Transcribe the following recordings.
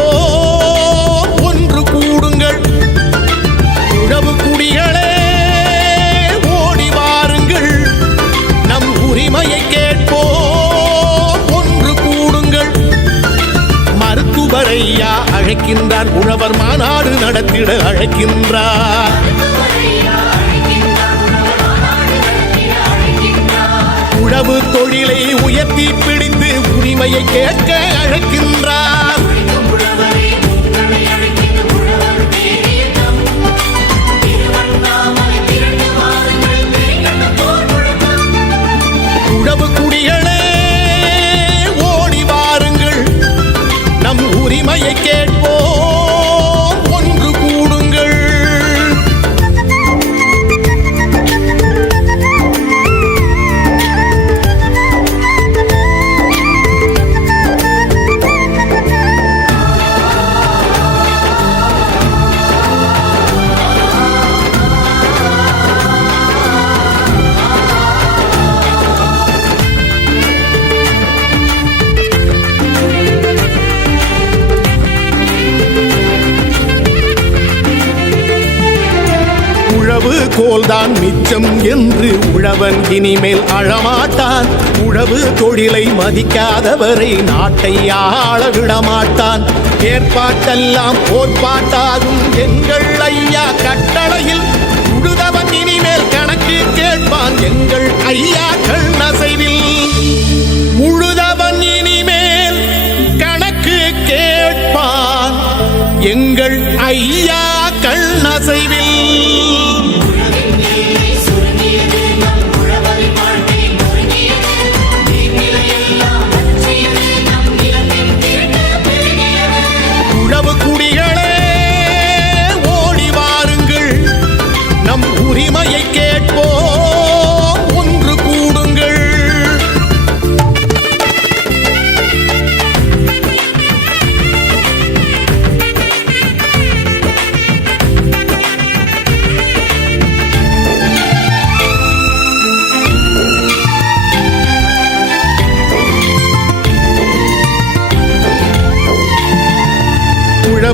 கேட்போம் ஒன்று கூடுங்கள். உழவு குடிகளே ஓடி வாருங்கள். நம் உரிமையை கேட்போம். ஒன்று கூடுங்கள். மருத்துவரையா அழைக்கின்றார் உழவர் மாநாடு நடத்திட அழைக்கின்றார். உழவு தொழிலை உயர்த்தி பிடித்து உரிமையை கேட்க அழைக்கின்றார். உழவு உழவு கோல்தான் மிச்சம் என்று உழவன் இனிமேல் அழமாட்டான். உழவு தொழிலை மதிக்காதவரை நாட்டை ஆள விடமாட்டான். ஏற்பாட்டெல்லாம் போர்ப்பாட்டாகும் எங்கள் ஐயா கட்டளையில். உழுதவன் இனிமேல் கணக்கு கேட்பான் எங்கள் ஐயா கண்ணசைவில் உழுதவன் இனிமேல் கணக்கு கேட்பான் எங்கள் ஐயா கண்ணசைவில் உழவு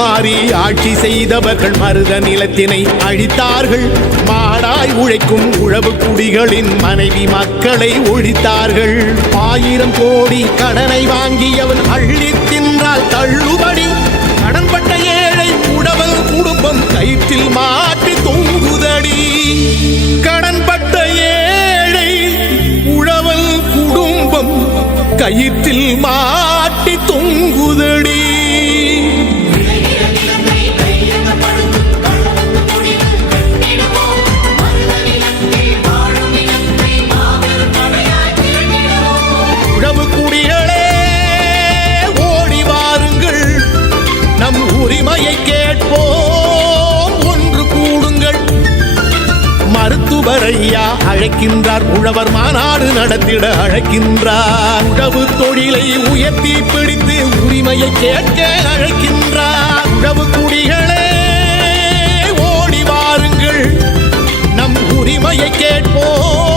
மாறி ஆட்சி செய்தவர்கள் மருத நிலத்தினை அழித்தார்கள். மாடாய் உழைக்கும் உழவு குடிகளின் மனைவி மக்களை ஒழித்தார்கள். ஆயிரம் கோடி கடனை வாங்கியவன் அள்ளி தின்றால் தள்ளுபடி. கடன்பட்ட ஏழை உடவல் குடும்பம் கயிற்றில் மாற்றி தொங்குதடி. கடன்பட்ட ஏழை உழவல் குடும்பம் கயிற்றில் மாட்டி தொங்குதடி. மூவரையா அழைக்கின்றார். உழவர் மாநாடு நடத்திட அழைக்கின்றார். உழவு தொழிலை உயர்த்தி பிடித்து உரிமையை கேட்க அழைக்கின்றார். உழவு குடிகளே ஓடி வாருங்கள். நம் உரிமையை கேட்போம்.